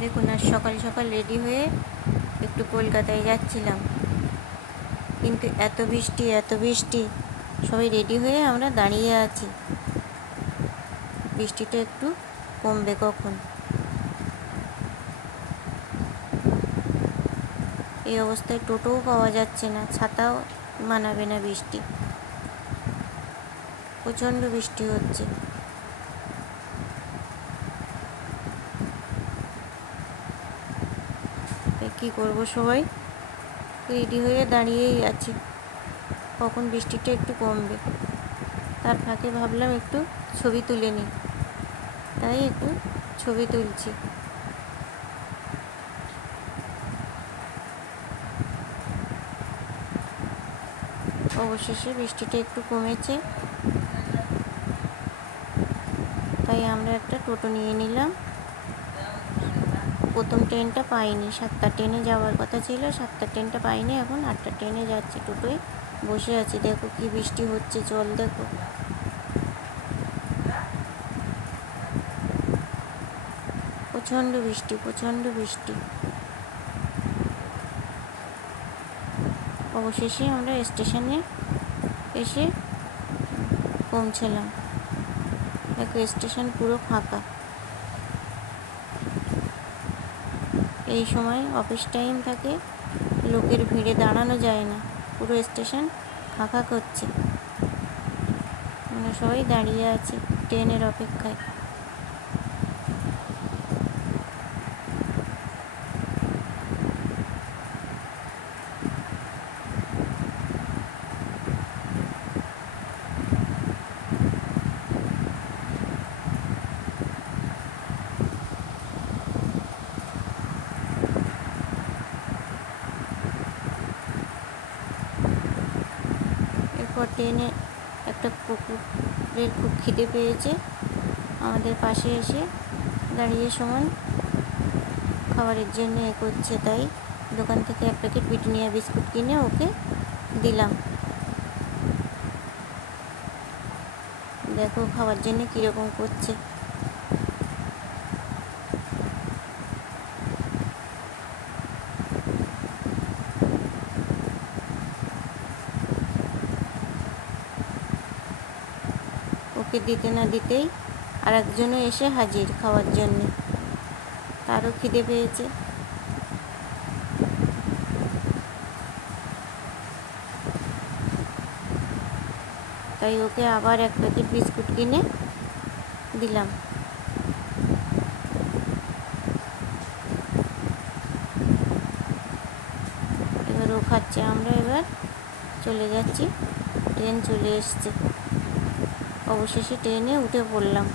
দেখুন, আজ সকাল সকাল রেডি হয়ে একটু কলকাতায় যাচ্ছিলাম, কিন্তু এত বৃষ্টি এত বৃষ্টি, সবাই রেডি হয়ে আমরা দাঁড়িয়ে আছি। বৃষ্টিটা একটু কমবে কখন। এই অবস্থায় টোটোও পাওয়া যাচ্ছে না, ছাতাও মানাবে না বৃষ্টি, প্রচণ্ড বৃষ্টি হচ্ছে। কী করবো, সবাই রেডি হয়ে দাঁড়িয়েই আছে কখন বৃষ্টিটা একটু কমবে। তার ফাঁকে ভাবলাম একটু ছবি তুলে নিই, তাই একটু ছবি তুলছি। অবশেষে বৃষ্টিটা একটু কমেছে, তাই আমরা একটা টোটো নিয়ে নিলাম। প্রথম ট্রেনটা পাইনি, 7টা ট্রেনে যাওয়ার কথা ছিল, 7টা ট্রেনটা পাইনি, এখন 8টা ট্রেনে যাচ্ছি। টোটোয় বসে আছি, দেখো কি বৃষ্টি হচ্ছে, জল দেখো। প্রচণ্ড বৃষ্টি, প্রচণ্ড বৃষ্টি। অবশেষে আমরা স্টেশনে এসে পৌঁছলাম। দেখো স্টেশন পুরো ফাঁকা। এই সময় অফিস টাইম থাকে, লোকের ভিড়ে দাঁড়ানো যায় না, পুরো স্টেশন ফাঁকা করছে। আমরা সবাই দাঁড়িয়ে আছি ট্রেনের অপেক্ষায়। এরপর ট্রেনে একটা কুকুরের খুব খিদে পেয়েছে, আমাদের পাশে এসে দাঁড়িয়ে সমান খাবারের জন্য করছে, তাই দোকান থেকে এক প্যাকেট ব্রিটানিয়া বিস্কুট কিনে ওকে দিলাম। দেখো খাওয়ার জন্য কীরকম করছে। ওকে দিতে না দিতেই আর একজনও এসে হাজির খাওয়ার জন্য, তারও খিদে পেয়েছে। তাই ওকে আবার এক প্যাকেট বিস্কুট কিনে দিলাম। এবার ও খাচ্ছে, আমরা এবার চলে যাচ্ছি। ট্রেন চলে এসছে, অবশেষে ট্রেনে উঠে পড়লাম।